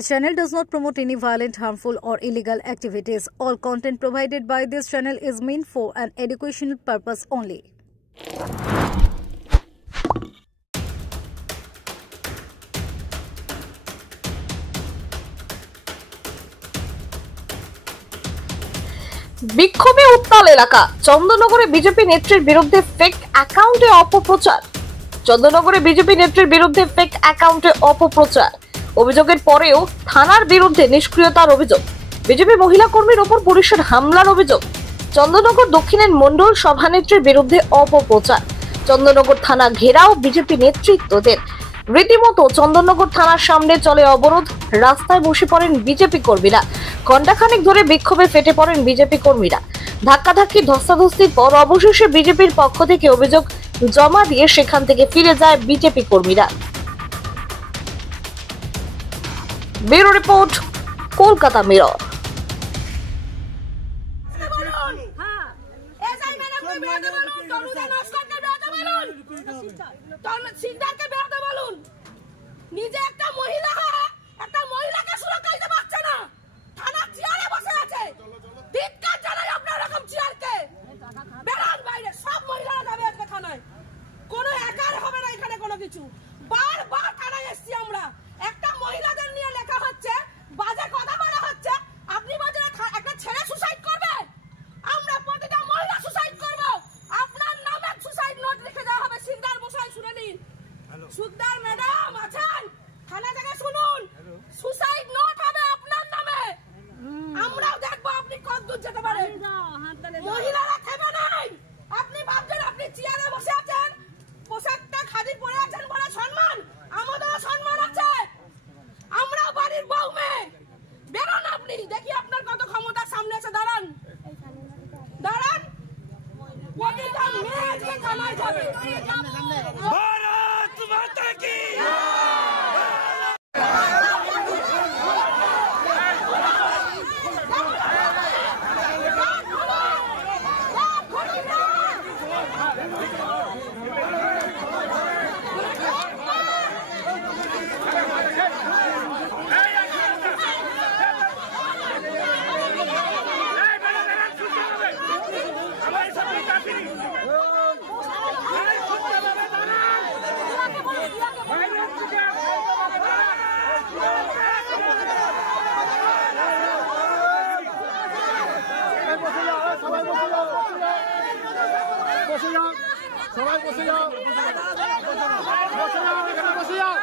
This channel does not promote any violent, harmful, or illegal activities. All content provided by this channel is meant for an educational purpose only. বিক্ষোভে উত্তাল এলাকা। চন্দননগরে BJP নেত্রীর বিরুদ্ধে fake অ্যাকাউন্টে অপপ্রচার। চন্দননগরে BJP নেত্রীর বিরুদ্ধে ফেক অ্যাকাউন্টে অপপ্রচার। অভিযোগের পরেও থানার বিরুদ্ধে নিষ্ক্রিয়তার অভিযোগ। বিজেপি মহিলা কর্মীর ওপর পুলিশের হামলার অভিযোগ। চন্দননগর দক্ষিণের মণ্ডল সভানেত্রীর বিরুদ্ধে অপপ্রচার। চন্দননগর থানা ঘেরাও বিজেপি নেতৃত্বদের। রীতিমতো চন্দননগর থানার সামনে চলে অবরোধ। রাস্তায় বসে পড়েন বিজেপি কর্মীরা। ঘণ্টাখানেক ধরে বিক্ষোভে ফেটে পড়েন বিজেপি কর্মীরা। ধাক্কাধাক্কি ধস্তাধস্তির পর অবশেষে বিজেপির পক্ষ থেকে অভিযোগ জমা দিয়ে সেখান থেকে ফিরে যায় বিজেপি কর্মীরা। Bureau report, Kolkata mirror. নিজে একটা মহিলা একটা মহিলাকে সুরক্ষা দিতে পারছে না, থানা চেয়ারে বসে আছে। ধিক্কার জানাই আপনার এরকম চেয়ারকে। বেরান বাইরে, সব মহিলারা যাবে আজকে থানায়। কোনো একার হবে না এখানে কোনো কিছু। বারবার থানায় এসেছি আমরা, একটা মহিলাদের নিয়ে লেখা হচ্ছে, বাজে কথা বলা হচ্ছে। আপনি বলছেন একটা ছেলে সুসাইড করবে, আমরা প্রতিটা মহিলা সুসাইড করব। আপনার নামে সুসাইড নোট লিখে দেওয়া হবে। সিকদার বসাই শুনে নিন। সুকদার ম্যাডাম আছেন, থানা থেকে শুনুন, সুসাইড নোট হবে আপনার নামে। আমরাও দেখবো আপনি কত দূর যেতে পারেন। মহিলারা থেমে নাই। আপনি ভাবছেন আপনি চেয়ারে বসে আছেন, পোশাকটা খাদি পরে আছেন বলে সম্মান, আমাদেরও সম্মান আছে। আমরাও বাড়ির বউ মেয়ে। বেরোন আপনি, দেখি আপনার কত ক্ষমতার সামনে এসে দাঁড়ান। দাঁড়ান, প্রতিটা মেয়ে আজকে থানায় যাবে। ভারত মাতা কি সবাই বসে যাও, বসে যাও।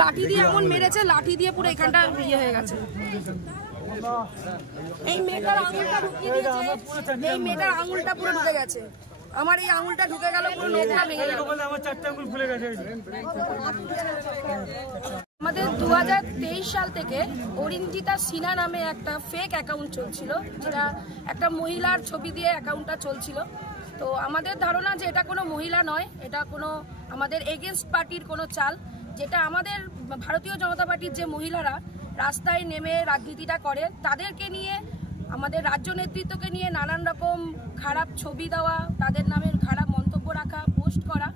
লাঠি দিয়ে এমন মেরেছে, লাঠি দিয়ে পুরো এখানটা ইয়ে হয়ে গেছে। এই মেয়েটার আঙুলটা ঢুকিয়ে দিয়েছে, এই মেয়েটার আঙুলটা পুরো ঢুকে গেছে। আমার এই আঙুলটা ঢুকে গেল, পুরো নখটা ভেঙে গেল। আমার 4টা আঙুল ফুলে গেছে। আমাদের 2023 সাল থেকে অরিঞ্জিতা সিনহা নামে একটা ফেক অ্যাকাউন্ট চলছিল, যেটা একটা মহিলার ছবি দিয়ে অ্যাকাউন্টটা চলছিল। তো আমাদের ধারণা যে এটা কোনো মহিলা নয়, এটা কোনো আমাদের এগেনস্ট পার্টির কোনো চাল, যেটা আমাদের ভারতীয় জনতা পার্টির যে মহিলারা রাস্তায় নেমে রাজনীতিটা করে তাদেরকে নিয়ে, আমাদের রাজ্য নেতৃত্বকে নিয়ে নানান রকম খারাপ ছবি দেওয়া, তাদের নামের খারাপ মন্তব্য রাখা, পোস্ট করা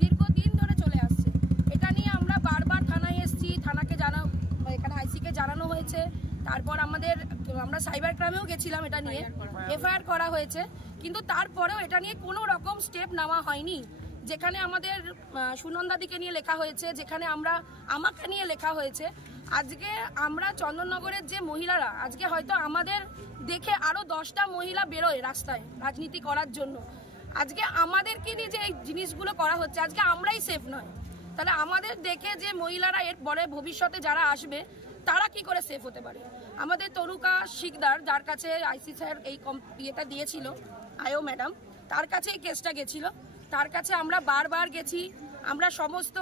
দীর্ঘদিন ধরে চলে আসছে। এটা নিয়ে আমরা বারবার থানায় এসেছি, থানাকে এখানে আইসিকে জানানো হয়েছে। তারপর আমরা সাইবার ক্রাইমেও গেছিলাম, এটা নিয়ে এফআইআর করা হয়েছে। কিন্তু তারপরেও এটা নিয়ে কোনো রকম স্টেপ নেওয়া হয়নি। যেখানে আমাদের সুনন্দাদিকে নিয়ে লেখা হয়েছে, যেখানে আমাকে নিয়ে লেখা হয়েছে। আজকে আমরা চন্দননগরের যে মহিলারা, আজকে হয়তো আমাদের দেখে আরো 10টা মহিলা বেরোয় রাস্তায় রাজনীতি করার জন্য। আজকে আমাদেরকে নিয়ে যে এই জিনিসগুলো করা হচ্ছে, আজকে আমরাই সেফ নয়, তাহলে আমাদের দেখে যে মহিলারা এর পরে ভবিষ্যতে যারা আসবে তারা কি করে সেফ হতে পারে? আমাদের তরুকা শিকদার, যার কাছে আইসি স্যার এই ইয়েটা দিয়েছিল, আয়ো ম্যাডাম, তার কাছে এই কেসটা গেছিল। তার কাছে আমরা বারবার গেছি, আমরা সমস্ত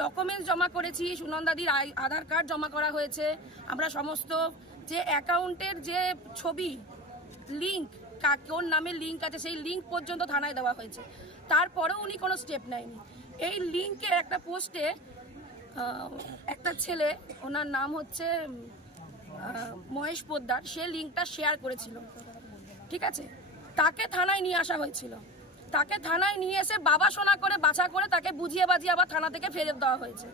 ডকুমেন্টস জমা করেছি, সুনন্দাদির আধার কার্ড জমা করা হয়েছে, আমরা সমস্ত যে অ্যাকাউন্টের যে ছবি লিঙ্ক কোন নামে লিঙ্ক আছে সেই লিঙ্ক পর্যন্ত থানায় দেওয়া হয়েছে, তারপরেও উনি কোনো স্টেপ নেয়নি। এই লিঙ্কের একটা পোস্টে একটা ছেলে, ওনার নাম হচ্ছে মহেশ পোদ্দার, সে লিঙ্কটা শেয়ার করেছিল, ঠিক আছে, তাকে থানায় নিয়ে আসা হয়েছিল, তাকে থানায় নিয়ে এসে বাবা শোনা করে বাছা করে তাকে বুঝিয়ে বাজিয়ে আবার থানা থেকে ফেরত দেওয়া হয়েছে।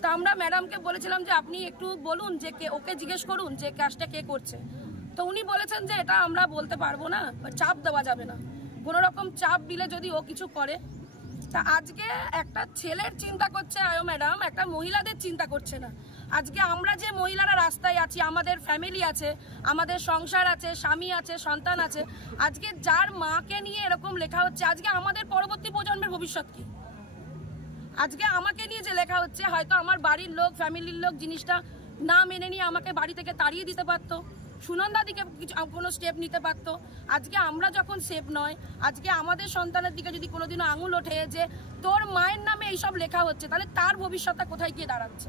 তা আমরা ম্যাডামকে বলেছিলাম যে আপনি একটু বলুন যে ওকে জিজ্ঞেস করুন যে কাজটা কে করছে। তো উনি বলেছেন যে এটা আমরা বলতে পারবো না, চাপ দেওয়া যাবে না, কোনো রকম চাপ দিলে যদি ও কিছু করে। তা আজকে একটা ছেলের চিন্তা করছে আয়ো ম্যাডাম, একটা মহিলাদের চিন্তা করছে না। আজকে আমরা যে মহিলারা রাস্তায় আছি, আমাদের ফ্যামিলি আছে, আমাদের সংসার আছে, স্বামী আছে, সন্তান আছে, আজকে যার মাকে নিয়ে এরকম লেখা হচ্ছে, আজকে আমাদের পরবর্তী প্রজন্মের ভবিষ্যৎ কি? আজকে আমাকে নিয়ে যে লেখা হচ্ছে, হয়তো আমার বাড়ির লোক, ফ্যামিলির লোক জিনিসটা না মেনে নিয়ে আমাকে বাড়ি থেকে তাড়িয়ে দিতে পারতো, সুনন্দাদিকে কিছু কোনো স্টেপ নিতে পারতো। আজকে আমরা যখন সেফ নয়, আজকে আমাদের সন্তানের দিকে যদি কোনোদিনও আঙুল ওঠে যে তোর মায়ের নামে এইসব লেখা হচ্ছে, তাহলে তার ভবিষ্যৎটা কোথায় গিয়ে দাঁড়াচ্ছে?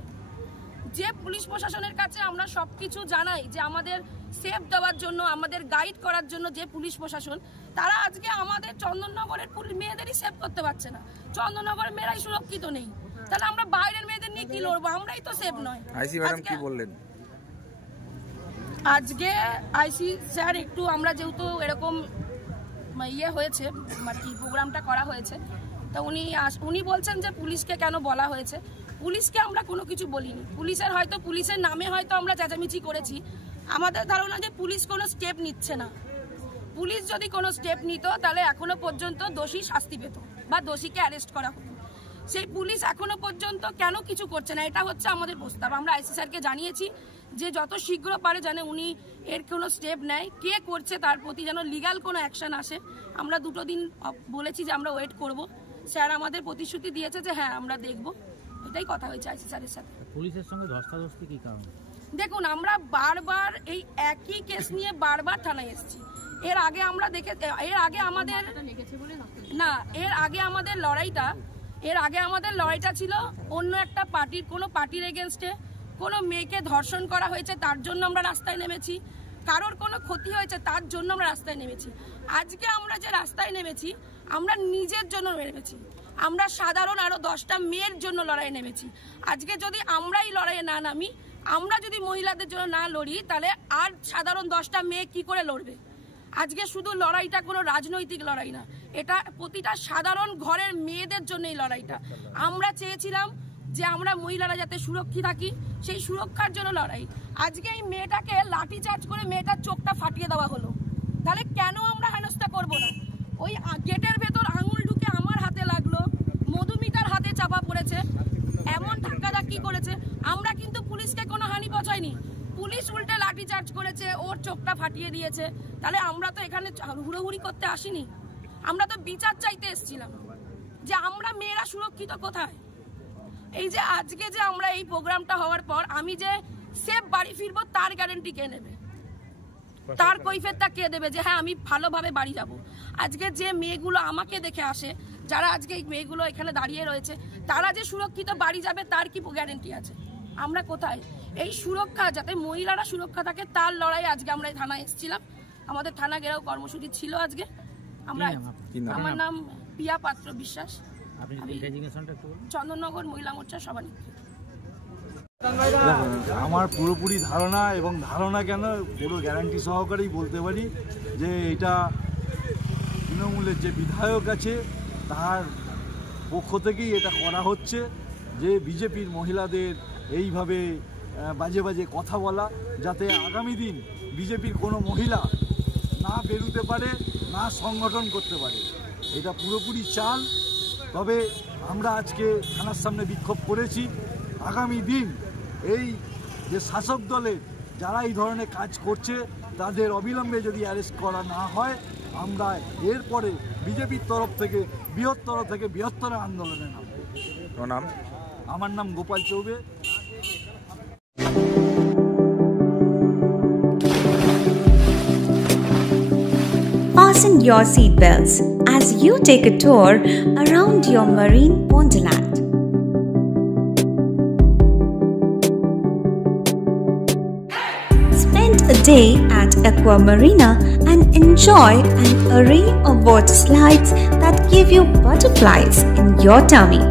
যে পুলিশ প্রশাসনের কাছে আমরা সবকিছু জানাই যে আমাদের সেফ দেওয়ার জন্য, আমাদের গাইড করার জন্য যে পুলিশ প্রশাসন, তারা আজকে আমাদের চন্দননগরের মেয়েদেরই সেভ করতে পারছে না। চন্দননগরের মেয়েরাই সুরক্ষিত নেই, তাহলে আমরা বাইরের মেয়েদের নিয়ে কি লড়বো? আমরাই তো সেফ নয়। আইসি ম্যাডাম কি বললেন? আজকে আইসি স্যার একটু, আমরা যেহেতু এরকম ইয়ে হয়েছে আর কি, প্রোগ্রামটা করা হয়েছে, তা উনি বলছেন যে পুলিশকে কেন বলা হয়েছে। পুলিশকে আমরা কোনো কিছু বলিনি, পুলিশের নামে হয়তো আমরা চেঁচামেচি করেছি। আমাদের ধারণা যে পুলিশ কোনো স্টেপ নিচ্ছে না। পুলিশ যদি কোনো স্টেপ নিত তাহলে এখনো পর্যন্ত দোষী শাস্তি পেত বা দোষীকে অ্যারেস্ট করা হতো। সেই পুলিশ এখনো পর্যন্ত কেন কিছু করছে না, এটা হচ্ছে আমাদের প্রস্তাব। আমরা আইসি স্যারকে জানিয়েছি যে যত শীঘ্র পারে যেন উনি এর কোনো স্টেপ নেয়, কে করছে তার প্রতি যেন লিগ্যাল কোনো অ্যাকশন আসে। আমরা 2 দিন বলেছি যে আমরা ওয়েট করব। স্যার আমাদের প্রতিশ্রুতি দিয়েছে যে হ্যাঁ আমরা দেখব, এটাই কথা হয়েছে আইসি স্যারের সাথে। পুলিশের সঙ্গে ধস্তাধস্তি কি কারণ? দেখুন, আমরা বারবার এই একই কেস নিয়ে বারবার থানায় এসেছি। এর আগে আমাদের লড়াইটা ছিল অন্য একটা পার্টির, কোনো পার্টির এগেনস্টে। কোনো মেয়েকে ধর্ষণ করা হয়েছে তার জন্য আমরা রাস্তায় নেমেছি, কারোর কোনো ক্ষতি হয়েছে তার জন্য আমরা রাস্তায় নেমেছি। আজকে আমরা যে রাস্তায় নেমেছি, আমরা নিজের জন্য নেমেছি, আমরা সাধারণ আরো 10টা মেয়ের জন্য লড়াই নেমেছি। আজকে যদি আমরাই লড়াইয়ে না নামি, আমরা যদি মহিলাদের জন্য না লড়ি, তাহলে আর সাধারণ 10টা মেয়ে কি করে লড়বে? আজকে শুধু লড়াইটা কোনো রাজনৈতিক লড়াই না, এটা প্রতিটা সাধারণ ঘরের মেয়েদের জন্য এই লড়াইটা। আমরা চেয়েছিলাম যে আমরা মহিলারা যাতে সুরক্ষিত থাকি, সেই সুরক্ষার জন্য লড়াই। আজকে এই মেয়েটাকে লাঠিচার্জ করে মেয়েটার চোখটা ফাটিয়ে দেওয়া হলো, তাহলে কেন আমরা হেনস্থা করবো না? ওই গেটের ভেতর আঙুল ঢুকে আমার হাতে লাগলো, মধুমিতার হাতে চাপা পড়েছে, এমন ধাক্কাধাক্কি করেছে। আমরা কিন্তু পুলিশকে কোনো হানি পৌঁছায়নি, পুলিশ উল্টে লাঠিচার্জ করেছে, ওর চোখটা ফাটিয়ে দিয়েছে। তাহলে আমরা তো এখানে হুড়োহুড়ি করতে আসিনি, আমরা তো বিচার চাইতে এসেছিলাম যে আমরা মেয়েরা সুরক্ষিত কোথায়। এই যে আজকে যে আমরা এই প্রোগ্রামটা হওয়ার পর আমি যে সেফ বাড়ি ফিরবো, তার গ্যারান্টি কে নেবে? তার কৈফিয়তটা কে দেবে যে হ্যাঁ আমি ভালোভাবে বাড়ি যাব? আজকে যে মেয়েগুলো আমাকে দেখে আসে, যারা আজকে এই মেয়েগুলো এখানে দাঁড়িয়ে রয়েছে, তারা যে সুরক্ষিত বাড়ি যাবে তার কি গ্যারান্টি আছে? আমরা কোথায়? এই সুরক্ষা, যাতে মহিলারা সুরক্ষা থাকে, তার লড়াই আজকে আমরা থানায় এসেছিলাম। আমাদের থানা ঘেরাও কর্মসূচি ছিল আজকে। আমার নাম পিয়া পাত্র বিশ্বাস, চন্দননগর মহিলা মোর্চার সভানেত্রী। আমার পুরোপুরি ধারণা, এবং ধারণা কেন পুরো গ্যারান্টি সহকারেই বলতে পারি যে এটা তৃণমূলের যে বিধায়ক আছে তার পক্ষ থেকেই এটা করা হচ্ছে, যে বিজেপির মহিলাদের এইভাবে বাজে বাজে কথা বলা, যাতে আগামী দিন বিজেপির কোনো মহিলা না বেরোতে পারে, না সংগঠন করতে পারে। এটা পুরোপুরি চাল। তবে আমরা আজকে থানার সামনে বিক্ষোভ করেছি। আগামী দিন এই যে শাসক দলের যারা এই ধরনের কাজ করছে তাদের অবিলম্বে যদি অ্যারেস্ট করা না হয়, আমরা এরপরে বিজেপির তরফ থেকে বৃহত্তর আন্দোলনে নামব। আমার নাম Gopal Choubey. Fasten your seatbelts as you take a tour around your marine wonderland. a day at Aqua Marina and enjoy an array of water slides that give you butterflies in your tummy.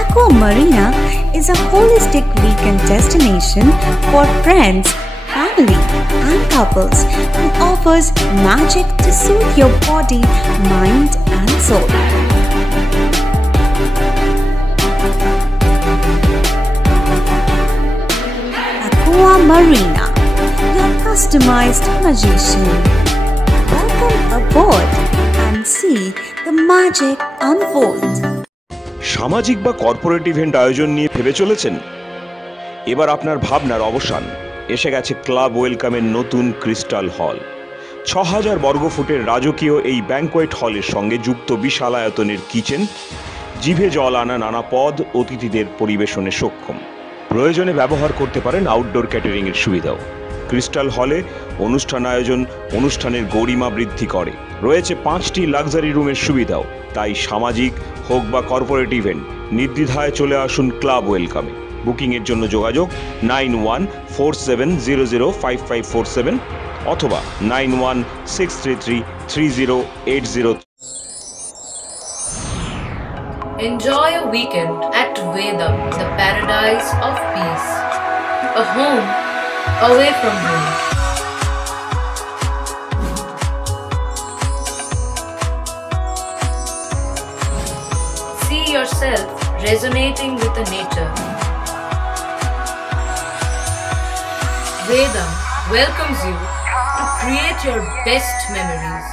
Aqua Marina is a holistic weekend destination for friends, family and couples and offers magic to soothe your body, mind and soul. Aqua Marina, your customized magician. Welcome aboard and see the magic unfold. সামাজিক বা corporate event আয়োজন নিয়ে ভেবে চলেছেন? এবার আপনার ভাবনার অবসান। এসে গেছে ক্লাব ওয়েলকামের নতুন ক্রিস্টাল হল। ৬,০০০ বর্গফুটের রাজকীয় এই ব্যাংকোয়েট হলের সঙ্গে যুক্ত বিশাল আয়তনের কিচেন, জিভে জল আনা নানা পদ অতিথিদের পরিবেশনে সক্ষম। প্রয়োজনে ব্যবহার করতে পারেন আউটডোর ক্যাটারিংয়ের সুবিধাও। ক্রিস্টাল হলে অনুষ্ঠান আয়োজন অনুষ্ঠানের গরিমা বৃদ্ধি করে। রয়েছে ৫টি লাক্সারি রুমের সুবিধাও। তাই সামাজিক হোক বা কর্পোরেট ইভেন্ট নির্দ্বিধায় চলে আসুন ক্লাব ওয়েলকামে। বুকিংয়ের জন্য যোগাযোগ 9147005547 অথবা 9163330803। Enjoy a weekend at Vedam, the paradise of peace. A home away from home. See yourself resonating with the nature. Vedam welcomes you to create your best memories.